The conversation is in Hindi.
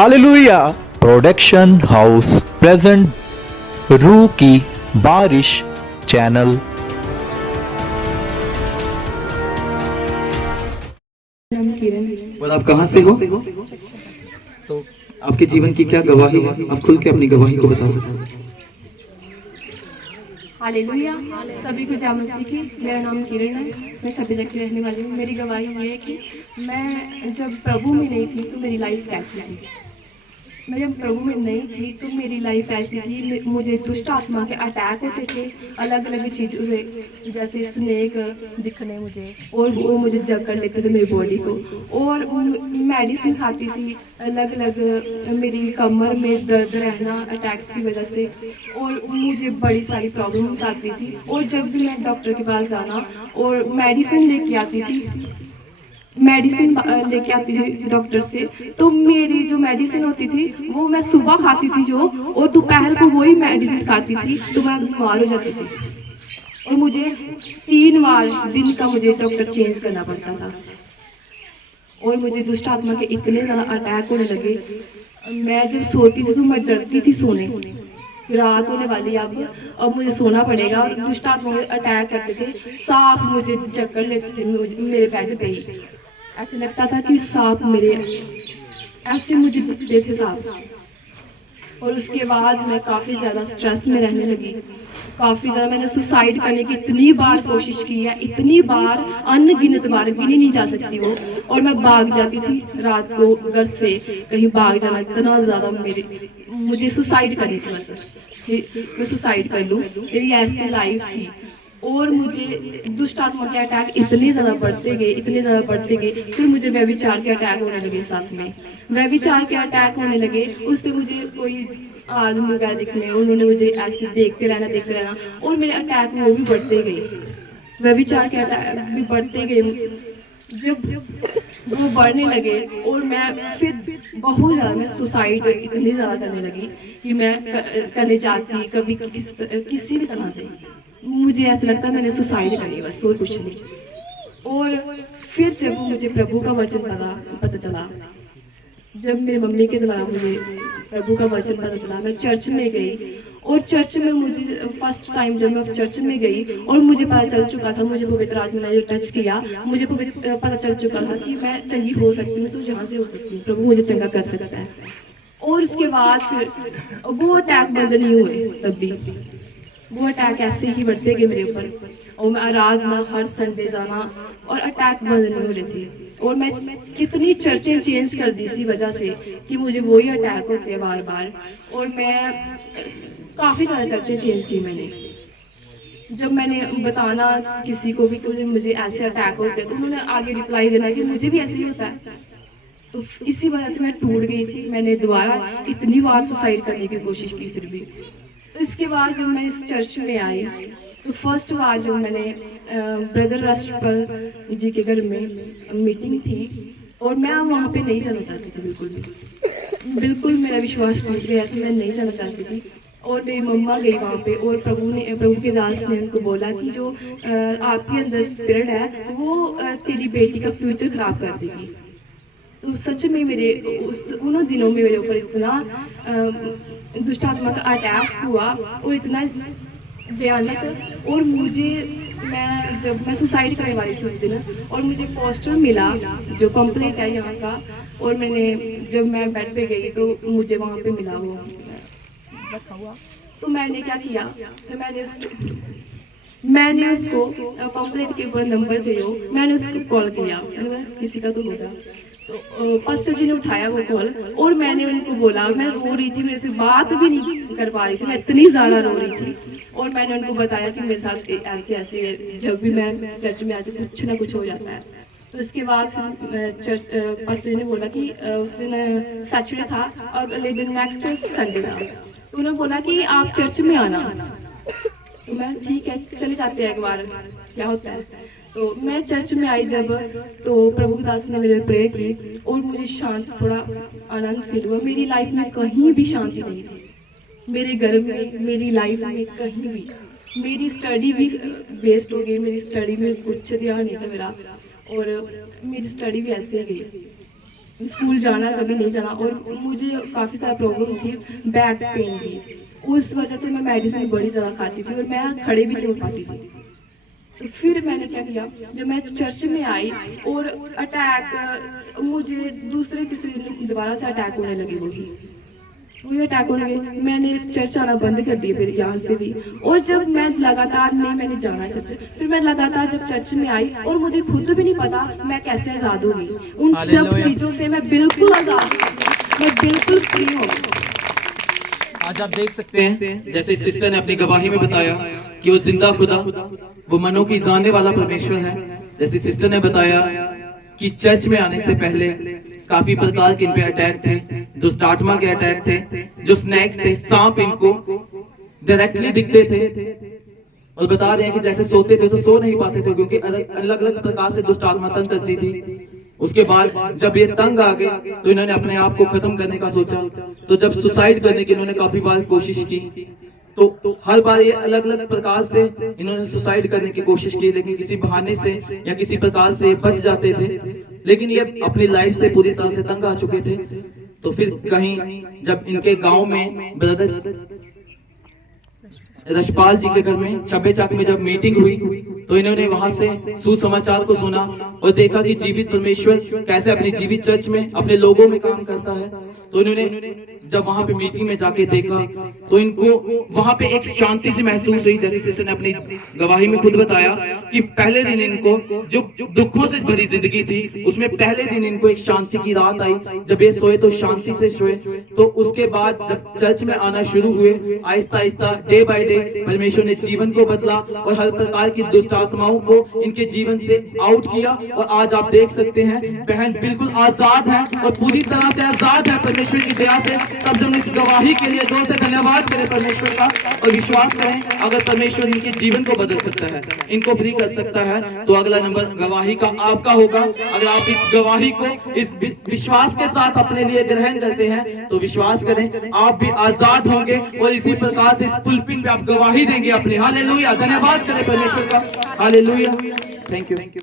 हालेलुया प्रोडक्शन हाउस प्रेजेंट रूह की बारिश चैनल। और आप कहाँ से हो? तो आपके जीवन की क्या गवाही है? आप खुल के अपनी गवाही को बता सकते हैं। हालेलुया, सभी को जय मसीह की। मेरा नाम किरण है, मैं छब्बीस की रहने वाली हूँ। मेरी गवाही ये है कि मैं जब प्रभु में नहीं थी तो मेरी लाइफ कैसी थी। मैं जब प्रभु में नहीं थी तो मेरी लाइफ ऐसी थी, मुझे दुष्ट आत्मा के अटैक होते थे अलग अलग चीज़ों से, जैसे स्नेक दिखने मुझे, और वो मुझे जकड़ लेते थे मेरी बॉडी को, और मेडिसिन खाती थी अलग अलग, मेरी कमर में दर्द रहना अटैक्स की वजह से, और मुझे बड़ी सारी प्रॉब्लम्स आती थी। और जब भी मैं डॉक्टर के पास जाना और मेडिसिन लेके आती थी, मेडिसिन लेके आती थी डॉक्टर से, तो मेरी जो मेडिसिन होती थी वो मैं सुबह खाती थी जो, और दोपहर को वही मेडिसिन खाती थी तो मैं बीमार हो जाती थी। और मुझे 3 बार दिन का मुझे डॉक्टर चेंज करना पड़ता था, और मुझे दुष्ट आत्मा के इतने ज़्यादा अटैक होने लगे। मैं जब सोती थी तो मैं डरती थी सोने, रात होने वाली अब मुझे सोना पड़ेगा, और दुष्ट आत्मा अटैक करते थे, सांप मुझे जकड़ लेते थे मेरे बेड पे ही। ऐसे लगता था कि सांप मेरे ऐसे मुझे दिखते थे सांप। और उसके बाद मैं काफ़ी ज़्यादा स्ट्रेस में रहने लगी, काफ़ी ज़्यादा। मैंने सुसाइड करने की इतनी बार कोशिश की है, इतनी बार, अनगिनत बार, गिनी नहीं जा सकती वो। और मैं भाग जाती थी रात को घर से, कहीं भाग जाना इतना ज़्यादा मुझे सुसाइड करनी थी बस, मैं सुसाइड कर लूँ, मेरी ऐसी लाइफ थी। और मुझे दुष्ट आत्मा के अटैक इतने ज़्यादा बढ़ते गए, इतने ज़्यादा बढ़ते गए, फिर मुझे व्यभिचार के अटैक होने लगे। साथ में व्यभिचार के अटैक होने लगे, उससे मुझे कोई आदमी वगैरह दिखने, उन्होंने मुझे ऐसे देखते रहना, और मेरे अटैक वो भी बढ़ते गए, व्यभिचार के अटैक भी बढ़ते गए। जब वो बढ़ने लगे और मैं फिर बहुत ज़्यादा मैं सुसाइड इतनी ज़्यादा करने लगी कि मैं करने जाती कभी किसी भी तरह से, मुझे ऐसा लगता है मैंने सुसाइड करी बस, और कुछ नहीं। और फिर जब मुझे प्रभु का वचन पता चला, जब मेरी मम्मी के द्वारा मुझे प्रभु का वचन पता चला, मैं चर्च में गई, और चर्च में मुझे फर्स्ट टाइम जब मैं चर्च में गई और मुझे पता चल चुका था, मुझे पवित्र आत्मा ने जो टच किया, मुझे पता चल चुका था कि मैं चंगी हो सकती हूँ, तो यहाँ से हो सकती हूँ, प्रभु मुझे चंगा कर सकता है। और उसके बाद फिर वो अटैक बंद नहीं हुए, तब भी वो अटैक ऐसे ही बढ़ते गए मेरे ऊपर, और मैं आराधना हर संडे जाना, और अटैक बंद नहीं हो रहे थे। और मैं कितनी चर्चें चेंज कर दी इसी वजह से कि मुझे वही अटैक होते हैं बार बार। और मैं काफ़ी सारे चर्चें चेंज की मैंने। जब मैंने बताना किसी को भी कि मुझे ऐसे अटैक होते हैं, तो उन्होंने आगे रिप्लाई देना कि मुझे भी ऐसे ही होता है। तो इसी वजह से मैं टूट गई थी। मैंने दोबारा इतनी बार सुसाइड करने की कोशिश की, फिर भी। तो इसके बाद जब मैं इस चर्च में आई, तो फर्स्ट बार जब मैंने ब्रदर राष्ट्रपाल जी के घर में मीटिंग थी, और मैं वहाँ पे नहीं जाना चाहती थी, बिल्कुल मेरा विश्वास टूट गया था, मैं नहीं जाना चाहती थी। और मेरी मम्मा गई वहाँ पे, और प्रभु के दास ने उनको बोला कि जो आपके अंदर स्पिरिट है वो तेरी बेटी का फ्यूचर खराब कर देगी। तो सच में मेरे उन दिनों में मेरे ऊपर इतना दुष्ट आत्मा का अटैक हुआ, और इतना भयानक। और जब मैं सुसाइड करने वाली थी उस दिन, और मुझे पोस्टर मिला जो पंपलेट है यहाँ का, और जब मैं बेड पे गई तो मुझे वहाँ पे मिला वो रखा हुआ। तो मैंने क्या किया, तो मैंने उसको पंपलेट के ऊपर नंबर दे दो, मैंने उसको कॉल किया, किसी का तो होगा। तो पास्टर जी ने उठाया वो कॉल, और मैंने उनको बोला, मैं रो रही थी, मेरे से बात भी नहीं कर पा रही थी, मैं इतनी ज़्यादा रो रही थी। और मैंने उनको बताया कि मेरे साथ ऐसे ऐसे जब भी मैं चर्च में आती कुछ ना कुछ हो जाता है। तो इसके बाद फिर पास्टर जी ने बोला कि उस दिन सैटरडे था, अगले दिन नेक्स्ट संडे था, तो उन्होंने बोला कि आप चर्च में आना। तो मैं ठीक है चले जाते हैं एक बार, क्या होता है। तो मैं चर्च में आई जब, तो प्रभु दास ने मेरे प्रे की, और मुझे शांति, थोड़ा आनंद फील हुआ। मेरी लाइफ में कहीं भी शांति नहीं थी, मेरे घर में, मेरी लाइफ में कहीं भी। मेरी स्टडी भी वेस्ट हो गई, मेरी स्टडी में कुछ ध्यान नहीं था मेरा, और मेरी स्टडी भी ऐसे ही गई। स्कूल जाना कभी नहीं जाना, और मुझे काफ़ी सारा प्रॉब्लम थी, बैक पेन की। उस वजह से मैं मेडिसिन बड़ी ज़्यादा खाती थी और मैं खड़े भी नहीं हो पाती थी। तो फिर मैंने क्या किया, जब मैं चर्च में आई और अटैक, मुझे दूसरे तीसरे दिन दोबारा से अटैक होने लगे, मुझे अटैक होने लगे। मैंने चर्च आना बंद कर दिया फिर यहाँ से भी। और जब मैं लगातार नहीं मैंने जाना चर्च, फिर मैं लगातार जब चर्च में आई और मुझे खुद भी नहीं पता मैं कैसे आज़ाद हो गई उन सब चीज़ों से। मैं बिल्कुल आज़ाद हो गई, मैं बिल्कुल फ्री हो गई। आज आप देख सकते हैं जैसे सिस्टर ने अपनी गवाही में बताया कि वो जिंदा खुदा, वो मनों की जानने वाला परमेश्वर है। जैसे सिस्टर ने बताया कि चर्च में आने से पहले काफी प्रकार के इन पे अटैक थे, दुष्ट आत्मा के अटैक थे, जो स्नैक्स थे, सांप इनको डायरेक्टली दिखते थे। और बता रहे हैं कि जैसे सोते थे तो सो नहीं पाते थे क्योंकि अलग अलग प्रकार से दुष्ट आत्मा तंग करती थी। उसके बाद जब ये तंग आ गए तो इन्होंने अपने आप को खत्म करने का सोचा। तो जब सुसाइड करने की इन्होंने काफी बार कोशिश की, तो हर बार ये अलग अलग प्रकार से इन्होंने सुसाइड करने की कोशिश की, लेकिन किसी बहाने से या किसी प्रकार से बच जाते थे। लेकिन ये अपनी लाइफ से पूरी तरह से तंग आ चुके थे। तो फिर कहीं जब इनके गांव में ब्रदर रशपाल जी के घर में छब्बे चाक में जब मीटिंग हुई तो इन्होंने वहां से सुसमाचार को सुना और देखा कि जीवित परमेश्वर कैसे अपनी जीवित चर्च में अपने लोगों में काम करता है। तो इन्होंने जब वहां पे मीटिंग में जाके देखा तो इनको वहां पे एक शांति सी महसूस हुई। जैसे सिस्टर ने अपनी गवाही में खुद बताया कि पहले दिन इनको जो दुखों से भरी जिंदगी थी उसमें पहले दिन इनको एक शांति की रात आई। जब ये सोए तो शांति से सोए। तो उसके बाद जब चर्च में आना शुरू हुए, Aahista Aahista day by day परमेश्वर ने जीवन को बदला और हर प्रकार की दुष्ट आत्माओं को इनके जीवन से आउट किया। और आज आप देख सकते हैं बहन बिल्कुल आजाद है और पूरी तरह से आजाद है परमेश्वर की दया से। सब जन इस गवाही के लिए जोर से धन्यवाद करें परमेश्वर का और विश्वास करें अगर परमेश्वर इनके जीवन को बदल सकता है, इनको फ्री कर सकता है, तो अगला नंबर गवाही का आपका होगा। अगर आप इस गवाही को इस विश्वास के साथ अपने लिए ग्रहण करते हैं तो विश्वास करें आप भी आजाद होंगे और इसी प्रकार से इस पुलपिट पे आप गवाही देंगे अपने। हालेलुया, धन्यवाद करें परमेश्वर का। Hallelujah, thank you.